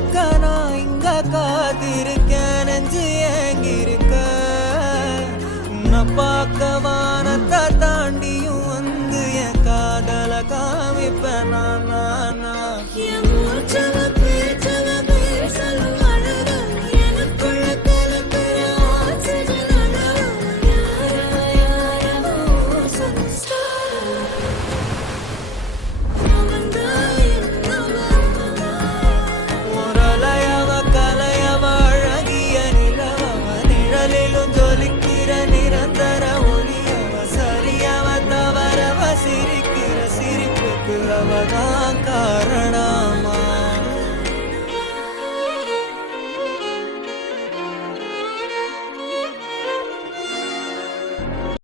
தெரிஞ்சுக்க நான் இங்க காத்திருக்கேன் நெஞ்சு ஏங்கிருக்க உன்னை பார்க்க வானத்தை தாண்டியும்